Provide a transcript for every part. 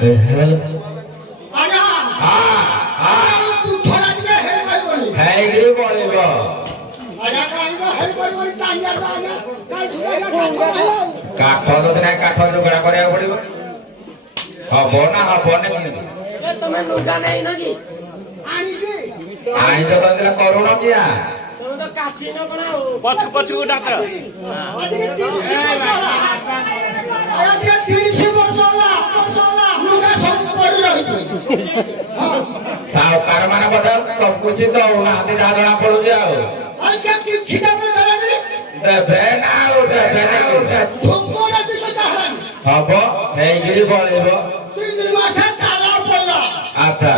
आजा तू थोड़ा दिया है भाई बोली है रे बोलेबो आजा काईबो है भाई बोली तांजा तांजा काई छुड़ा काठ तो ना काठ जोगड़ा करे पड़िबो हबो ना कि ए तमे लुगा नहीं न की आनी के आनी तो तंदला करूण किया तमे तो काठी न बनाओ पछ पछ को डाक्टर आजे तीन आजा तीन से बोला लुगा सब पड़ी रही सावकार माने बता सब कुछ तो हाथे जा जणा पड़ू जाओ आई क्या तीन छिदा में दलानी देबे ना ठुमको रे दिखा है हबो है गिरी बोलेबो तीन मासा ताला पड़ा अच्छा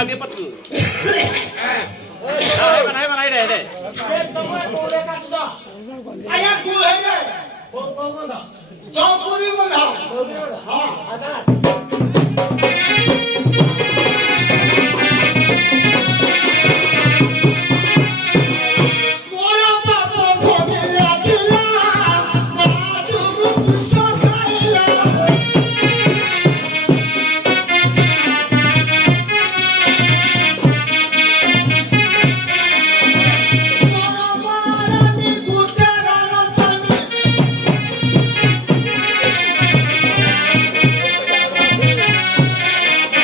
आगे पछ को है बनाई दे दे तमे बोले का सुदा आया गुल है रे कौन बंदा चौपुरी बंधा हां आजा मोरा बाबा भोगिया दिला बाजू गुस्सा खाइला मोरा मारा नी गुटेरा न तनी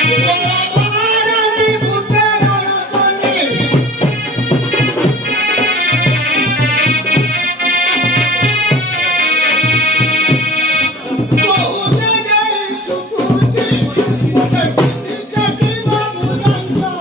मोरा मारा नी गुटेरा न तनी बहुते गई सुकुती मोटे निकती बाबूलंगा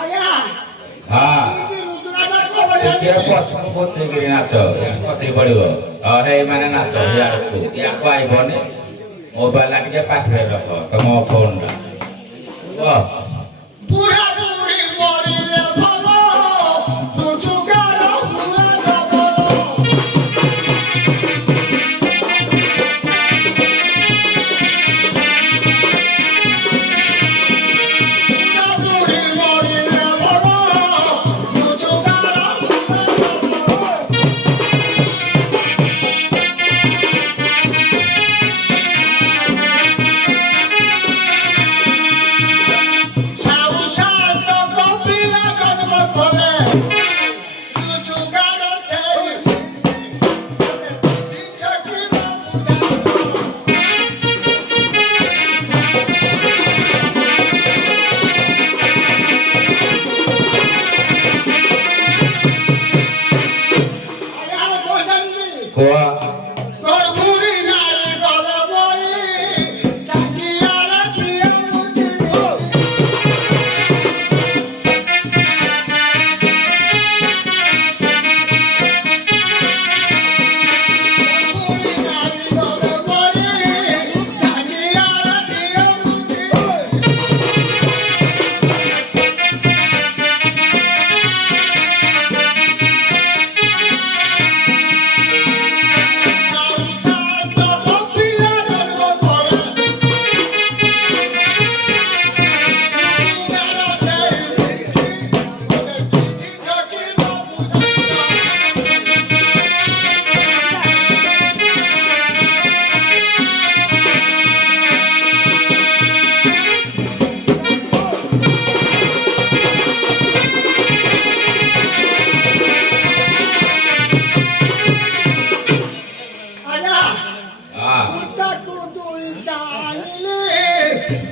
आया हां रुद्रादा को बोले के पछ पोते गिरी नाच पछी पड़िबो हे माने नाच या को आइबने मोबाइल लागे पाठरे रख तम फोन दा वाह पूरा पूरी मोरिले भलो सुजुगार हुआ गबलो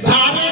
ଭାରେ